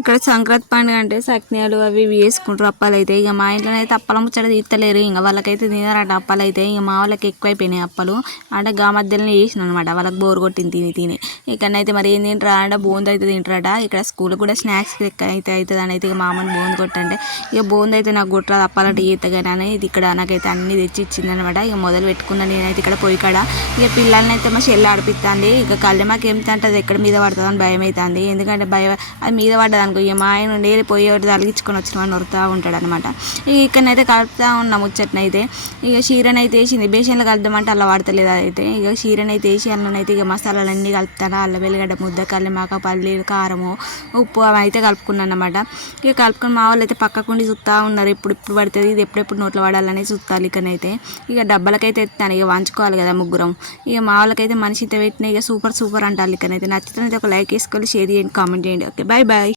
ఇక్కడ సంక్రాంతి పండుగ అంటే సకినాలు అవి ఇవి వేసుకుంటారు. అప్పాలు అయితే ఇక మా ఇంట్లో అయితే అప్పల ముచ్చట తీస్తలేరు. ఇంకా వాళ్ళకైతే తినారట అప్పాలు అయితే. ఇక మా వాళ్ళకి ఎక్కువైపోయినాయి అప్పలు. అంటే గా మధ్యలోనే వేసిన అనమాట. వాళ్ళకి బోర్ కొట్టింది తిని తిని. ఇక్కడనైతే మరి ఏం తింటారా అంటే బూందీ అయితే తింటారట. ఇక్కడ స్కూల్ కూడా స్నాక్స్ లెక్క అయితే అవుతుంది అని అయితే ఇక మామని బూందీ కొట్టంటే ఇక బూందీ అయితే నాకు కొట్టరాదు అప్పాలంటే ఈతగానే ఇది ఇక్కడ నాకైతే అన్ని తెచ్చి ఇచ్చిందనమాట. ఇక మొదలు పెట్టుకున్నాను నేనైతే ఇక్కడ పొయ్యి కాడ. ఇక పిల్లల్ని అయితే మా చెల్లి ఆడిపిస్తుంది. ఇక కళ్ళెమాకి ఏం తింటుంది ఎక్కడ మీద పడుతుందని భయం అవుతుంది. ఎందుకంటే భయం అది మీద పడ్డది అనుకో ఇక మా ఆయన ఉండేది పోయి ఒకటి తలిగించుకొని వచ్చిన వాడిని వరుతూ ఉంటాడు అనమాట. ఇక ఇక్కడనైతే కలుపుతూ ఉన్నాం ముచ్చట్నైతే. ఇక చీరనైతే వేసింది బేషన్లో కలుపుదామంటే అలా వాడతలేదు అయితే. ఇక చీరనైతే వేసి అందులోనైతే ఇక మసాలాలన్నీ కలుపుతాను. అల్లం వెల్లిగడ్డ ముద్ద కల్లెమాక పల్లీలు కారము ఉప్పు అవి అయితే కలుపుకున్నాను అనమాట. ఇక కలుపుకొని మా వాళ్ళు అయితే పక్కకుండి చూస్తూ ఉన్నారు. ఇప్పుడు పడుతుంది ఇది ఎప్పుడెప్పుడు నోట్లో పడాలని చూస్తారు. ఇక్కడనైతే ఇక డబ్బలకైతే ఎత్తాను ఇక వంచుకోవాలి కదా ముగ్గురం. ఇక మా వాళ్ళకైతే మనిషి పెట్టిన ఇక సూపర్ సూపర్ అంటారు. ఇక్కడనైతే నచ్చితే ఒక లైక్ వేసుకొని షేర్ చేయండి కామెంట్ చేయండి. Okay bye bye.